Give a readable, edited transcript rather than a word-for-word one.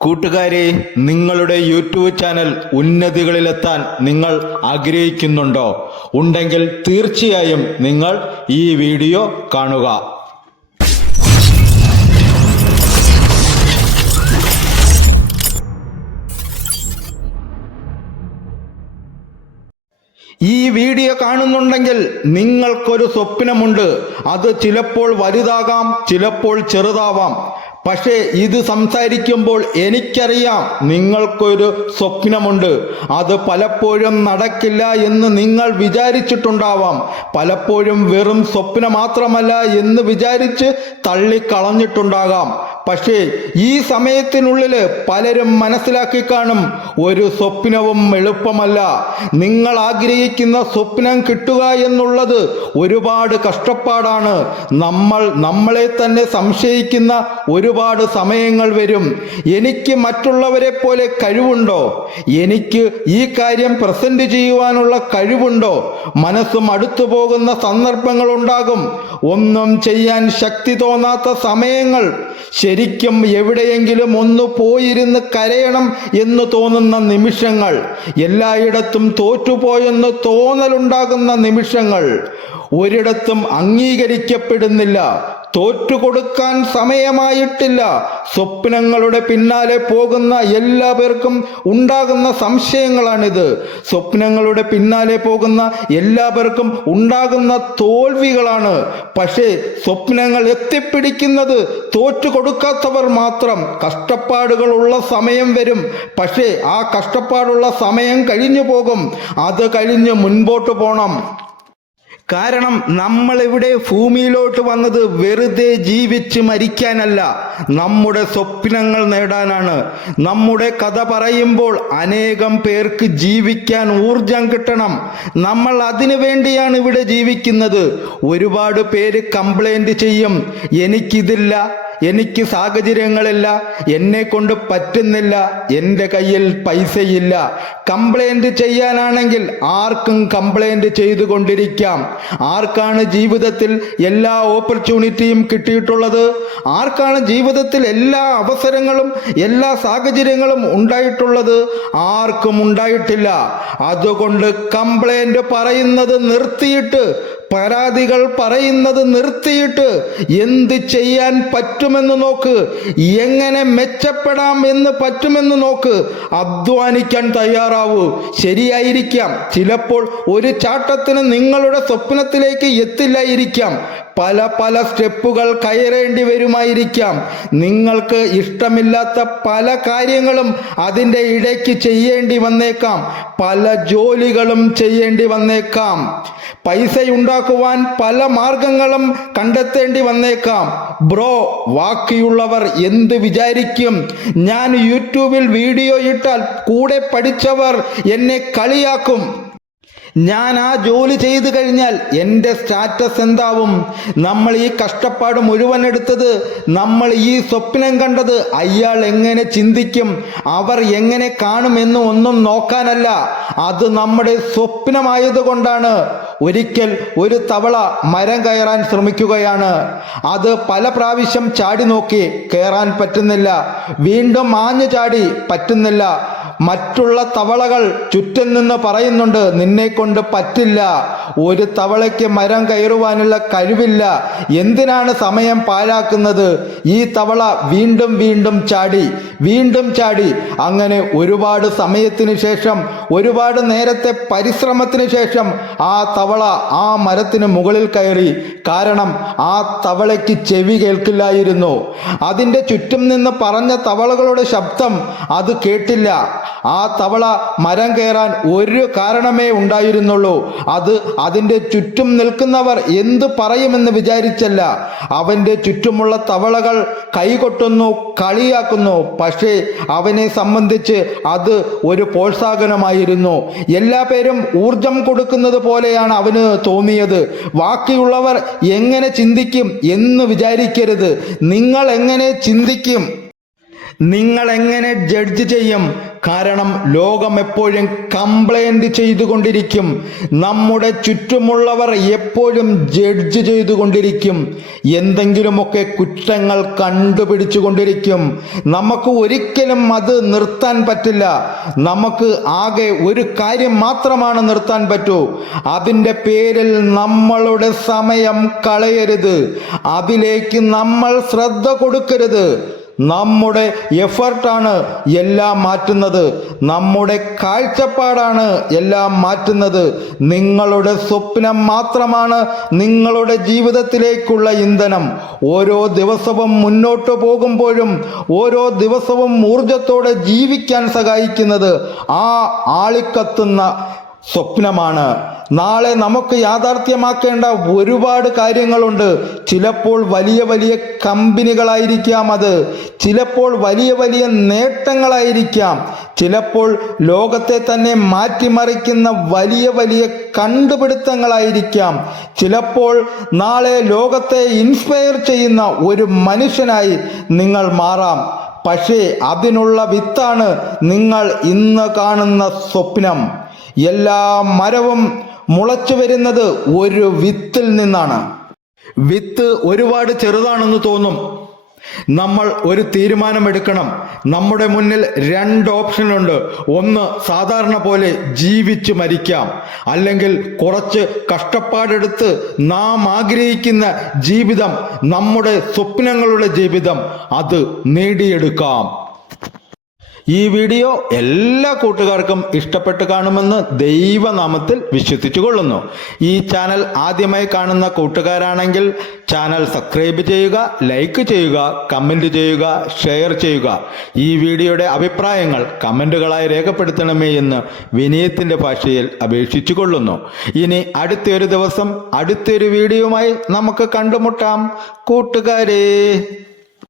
കൂട്ടുകാരെ, നിങ്ങളുടെ YouTube channel ഉന്നതികളിലെത്താൻ നിങ്ങൾ ആഗ്രഹിക്കുന്നുണ്ടോ? ഉണ്ടെങ്കിൽ തീർച്ചയായും നിങ്ങൾ ഈ വീഡിയോ കാണുക. ഈ വീഡിയോ കാണുന്നുണ്ടെങ്കിൽ നിങ്ങൾക്കൊരു സ്വപ്നമുണ്ട്. അത് ചിലപ്പോൾ വലുതാകാം, ചിലപ്പോൾ ചെറുതാവാം. പക്ഷേ ഇത് സംസാരിക്കുമ്പോൾ എനിക്കറിയാം നിങ്ങൾക്കൊരു സ്വപ്നമുണ്ട്. അത് പലപ്പോഴും നടക്കില്ല എന്ന് നിങ്ങൾ വിചാരിച്ചിട്ടുണ്ടാവാം. പലപ്പോഴും വെറും സ്വപ്നം മാത്രമല്ല എന്ന് വിചാരിച്ച് തള്ളിക്കളഞ്ഞിട്ടുണ്ടാകാം. പക്ഷേ ഈ സമയത്തിനുള്ളിൽ പലരും മനസ്സിലാക്കി കാണും, ഒരു സ്വപ്നവും എളുപ്പമല്ല. നിങ്ങൾ ആഗ്രഹിക്കുന്ന സ്വപ്നം കിട്ടുക എന്നുള്ളത് ഒരുപാട് കഷ്ടപ്പാടാണ്. നമ്മളെ തന്നെ സംശയിക്കുന്ന ഒരുപാട് സമയങ്ങൾ വരും. എനിക്ക് മറ്റുള്ളവരെ പോലെ കഴിവുണ്ടോ? എനിക്ക് ഈ കാര്യം പ്രസന്റ് ചെയ്യുവാനുള്ള കഴിവുണ്ടോ? മനസ്സും അടുത്തു പോകുന്ന സന്ദർഭങ്ങൾ ഉണ്ടാകും. ഒന്നും ചെയ്യാൻ ശക്തി തോന്നാത്ത സമയങ്ങൾ, ശരിക്കും എവിടെയെങ്കിലും ഒന്ന് പോയിരുന്ന് കരയണം എന്ന് തോന്നുന്ന നിമിഷങ്ങൾ, എല്ലായിടത്തും തോറ്റുപോയെന്ന് തോന്നലുണ്ടാകുന്ന നിമിഷങ്ങൾ, ഒരിടത്തും അംഗീകരിക്കപ്പെടുന്നില്ല, തോറ്റുകൊടുക്കാൻ സമയമായിട്ടില്ല. സ്വപ്നങ്ങളുടെ പിന്നാലെ പോകുന്ന എല്ലാ പേർക്കും ഉണ്ടാകുന്ന സംശയങ്ങളാണിത്. സ്വപ്നങ്ങളുടെ പിന്നാലെ പോകുന്ന എല്ലാ പേർക്കും ഉണ്ടാകുന്ന തോൽവികളാണ്. പക്ഷേ സ്വപ്നങ്ങൾ എത്തിപ്പിടിക്കുന്നത് തോറ്റുകൊടുക്കാത്തവർ മാത്രം. കഷ്ടപ്പാടുകളുള്ള സമയം വരും, പക്ഷേ ആ കഷ്ടപ്പാടുള്ള സമയം കഴിഞ്ഞു പോകും. അത് കഴിഞ്ഞ് മുൻപോട്ട് പോകണം. കാരണം നമ്മൾ ഇവിടെ ഭൂമിയിലോട്ട് വന്നത് വെറുതെ ജീവിച്ച് മരിക്കാനല്ല, നമ്മുടെ സ്വപ്നങ്ങൾ നേടാനാണ്. നമ്മുടെ കഥ പറയുമ്പോൾ അനേകം പേർക്ക് ജീവിക്കാൻ ഊർജം കിട്ടണം. നമ്മൾ അതിനു വേണ്ടിയാണ് ഇവിടെ ജീവിക്കുന്നത്. ഒരുപാട് പേര് കംപ്ലൈന്റ് ചെയ്യും, എനിക്കിതില്ല, എനിക്ക് സാഹചര്യങ്ങളില്ല, എന്നെ കൊണ്ട് പറ്റുന്നില്ല, എൻ്റെ കയ്യിൽ പൈസയില്ല. കംപ്ലൈന്റ് ചെയ്യാനാണെങ്കിൽ ആർക്കും കംപ്ലൈന്റ് ചെയ്തുകൊണ്ടിരിക്കാം. ആർക്കാണ് ജീവിതത്തിൽ എല്ലാ ഓപ്പർച്യൂണിറ്റിയും കിട്ടിയിട്ടുള്ളത്? ആർക്കാണ് ജീവിതത്തിൽ എല്ലാ അവസരങ്ങളും എല്ലാ സാഹചര്യങ്ങളും ഉണ്ടായിട്ടുള്ളത്? ആർക്കും ഉണ്ടായിട്ടില്ല. അതുകൊണ്ട് കംപ്ലൈന്റ് പറയുന്നത് നിർത്തിയിട്ട്, പരാതികൾ പറയുന്നത് നിർത്തിയിട്ട് എന്ത് ചെയ്യാൻ പറ്റുമെന്ന് നോക്ക്, എങ്ങനെ മെച്ചപ്പെടാം എന്ന് പറ്റുമെന്ന് നോക്ക്, അധ്വാനിക്കാൻ തയ്യാറാവൂ. ശരിയായിരിക്കാം, ചിലപ്പോൾ ഒരു ചാട്ടത്തിന് നിങ്ങളുടെ സ്വപ്നത്തിലേക്ക് എത്തില്ലായിരിക്കാം. പല സ്റ്റെപ്പുകൾ കയറേണ്ടി വരുമായിരിക്കാം. നിങ്ങൾക്ക് ഇഷ്ടമില്ലാത്ത പല കാര്യങ്ങളും അതിൻ്റെ ഇടയ്ക്ക് ചെയ്യേണ്ടി വന്നേക്കാം. പല ജോലികളും ചെയ്യേണ്ടി വന്നേക്കാം. പൈസയുണ്ടാക്കുവാൻ പല മാർഗങ്ങളും കണ്ടെത്തേണ്ടി വന്നേക്കാം. ബ്രോ, ബാക്കിയുള്ളവർ എന്ത് വിചാരിക്കും? ഞാൻ യൂട്യൂബിൽ വീഡിയോ ഇട്ടാൽ കൂടെ പഠിച്ചവർ എന്നെ കളിയാക്കും. ഞാൻ ആ ജോലി ചെയ്തു കഴിഞ്ഞാൽ എൻ്റെ സ്റ്റാറ്റസ് എന്താവും? നമ്മൾ ഈ കഷ്ടപ്പാട് മുഴുവൻ എടുത്തത്, നമ്മൾ ഈ സ്വപ്നം കണ്ടത് അയാൾ എങ്ങനെ ചിന്തിക്കും, അവർ എങ്ങനെ കാണുമെന്ന് ഒന്നും നോക്കാനല്ല, അത് നമ്മുടെ സ്വപ്നമായതുകൊണ്ടാണ്. ഒരിക്കൽ ഒരു തവള മരം കയറാൻ ശ്രമിക്കുകയാണ്. അത് പല പ്രാവശ്യം ചാടി നോക്കി, കയറാൻ പറ്റുന്നില്ല. വീണ്ടും ആഞ്ഞു ചാടി, പറ്റുന്നില്ല. മറ്റുള്ള തവളകൾ ചുറ്റും നിന്ന് പറയുന്നുണ്ട്, നിന്നെ കൊണ്ട് പറ്റില്ല, ഒരു തവളയ്ക്ക് മരം കയറുവാനുള്ള കഴിവില്ല, എന്തിനാണ് സമയം പാഴാക്കുന്നത്? ഈ തവള വീണ്ടും വീണ്ടും ചാടി, വീണ്ടും ചാടി. അങ്ങനെ ഒരുപാട് സമയത്തിന് ശേഷം, ഒരുപാട് നേരത്തെ പരിശ്രമത്തിന് ശേഷം ആ തവള ആ മരത്തിന് മുകളിൽ കയറി. കാരണം ആ തവളയ്ക്ക് ചെവി കേൾക്കില്ലായിരുന്നു. അതിൻ്റെ ചുറ്റും നിന്ന് പറഞ്ഞ തവളകളുടെ ശബ്ദം അത് കേട്ടില്ല. ആ തവള മരം കയറാൻ ഒരു കാരണമേ ഉണ്ടായിരുന്നുള്ളൂ, അത് അതിൻ്റെ ചുറ്റും നിൽക്കുന്നവർ എന്ത് പറയുമെന്ന് വിചാരിച്ചല്ല. അവൻ്റെ ചുറ്റുമുള്ള തവളകൾ കൈകൊട്ടുന്നു, കളിയാക്കുന്നു. പക്ഷേ അവനെ സംബന്ധിച്ച് അത് ഒരു പ്രോത്സാഹനമായിരുന്നു. എല്ലാ പേരും ഊർജം കൊടുക്കുന്നത് പോലെയാണ് അവന് തോന്നിയത്. ബാക്കിയുള്ളവർ എങ്ങനെ ചിന്തിക്കും എന്ന് വിചാരിക്കരുത്. നിങ്ങൾ എങ്ങനെ ചിന്തിക്കും? നിങ്ങൾ എങ്ങനെ ജഡ്ജ് ചെയ്യും? കാരണം ലോകം എപ്പോഴും കംപ്ലൈന്റ് ചെയ്തുകൊണ്ടിരിക്കും. നമ്മുടെ ചുറ്റുമുള്ളവർ എപ്പോഴും ജഡ്ജ് ചെയ്തുകൊണ്ടിരിക്കും. എന്തെങ്കിലുമൊക്കെ കുറ്റങ്ങൾ കണ്ടുപിടിച്ചുകൊണ്ടിരിക്കും. നമുക്ക് ഒരിക്കലും അത് നിർത്താൻ പറ്റില്ല. നമുക്ക് ആകെ ഒരു കാര്യം മാത്രമാണ് നിർത്താൻ പറ്റൂ. അതിൻ്റെ പേരിൽ നമ്മളുടെ സമയം കളയരുത്. അതിലേക്ക് നമ്മൾ ശ്രദ്ധ കൊടുക്കരുത്. നമ്മുടെ എഫർട്ടാണ് എല്ലാം മാറ്റുന്നത്. നമ്മുടെ കാഴ്ചപ്പാടാണ് എല്ലാം മാറ്റുന്നത്. നിങ്ങളുടെ സ്വപ്നം മാത്രമാണ് നിങ്ങളുടെ ജീവിതത്തിലേക്കുള്ള ഇന്ധനം. ഓരോ ദിവസവും മുന്നോട്ട് പോകുമ്പോഴും ഓരോ ദിവസവും ഊർജത്തോടെ ജീവിക്കാൻ സഹായിക്കുന്നത് ആ ആളിക്കത്തുന്ന സ്വപ്നമാണ്. നാളെ നമുക്ക് യാഥാർത്ഥ്യമാക്കേണ്ട ഒരുപാട് കാര്യങ്ങളുണ്ട്. ചിലപ്പോൾ വലിയ വലിയ കമ്പനികളായിരിക്കാം, അത് ചിലപ്പോൾ വലിയ വലിയ നേട്ടങ്ങളായിരിക്കാം, ചിലപ്പോൾ ലോകത്തെ തന്നെ മാറ്റിമറിക്കുന്ന വലിയ വലിയ കണ്ടുപിടുത്തങ്ങളായിരിക്കാം, ചിലപ്പോൾ നാളെ ലോകത്തെ ഇൻസ്പയർ ചെയ്യുന്ന ഒരു മനുഷ്യനായി നിങ്ങൾ മാറാം. പക്ഷേ അതിനുള്ള വിത്താണ് നിങ്ങൾ ഇന്ന് കാണുന്ന സ്വപ്നം. എല്ലാ മരവും മുളച്ചു വരുന്നത് ഒരു വിത്തിൽ നിന്നാണ്. വിത്ത് ഒരുപാട് ചെറുതാണെന്ന് തോന്നും. നമ്മൾ ഒരു തീരുമാനമെടുക്കണം. നമ്മുടെ മുന്നിൽ 2 ഓപ്ഷനുണ്ട്. ഒന്ന്, സാധാരണ പോലെ ജീവിച്ചു മരിക്കാം, അല്ലെങ്കിൽ കുറച്ച് കഷ്ടപ്പാടെടുത്ത് നാം ആഗ്രഹിക്കുന്ന ജീവിതം, നമ്മുടെ സ്വപ്നങ്ങളുടെ ജീവിതം, അത് നേടിയെടുക്കാം. ഈ വീഡിയോ എല്ലാ കൂട്ടുകാർക്കും ഇഷ്ടപ്പെട്ട് കാണുമെന്ന് ദൈവനാമത്തിൽ വിശ്വസിച്ചു കൊള്ളുന്നു. ഈ ചാനൽ ആദ്യമായി കാണുന്ന കൂട്ടുകാരാണെങ്കിൽ ചാനൽ സബ്സ്ക്രൈബ് ചെയ്യുക, ലൈക്ക് ചെയ്യുക, കമൻറ്റ് ചെയ്യുക, ഷെയർ ചെയ്യുക. ഈ വീഡിയോയുടെ അഭിപ്രായങ്ങൾ കമൻറ്റുകളായി രേഖപ്പെടുത്തണമേ എന്ന് വിനയത്തിൻ്റെ ഭാഷയിൽ അപേക്ഷിച്ചു കൊള്ളുന്നു. ഇനി അടുത്തൊരു ദിവസം അടുത്തൊരു വീഡിയോയുമായി നമുക്ക് കണ്ടുമുട്ടാം കൂട്ടുകാരെ.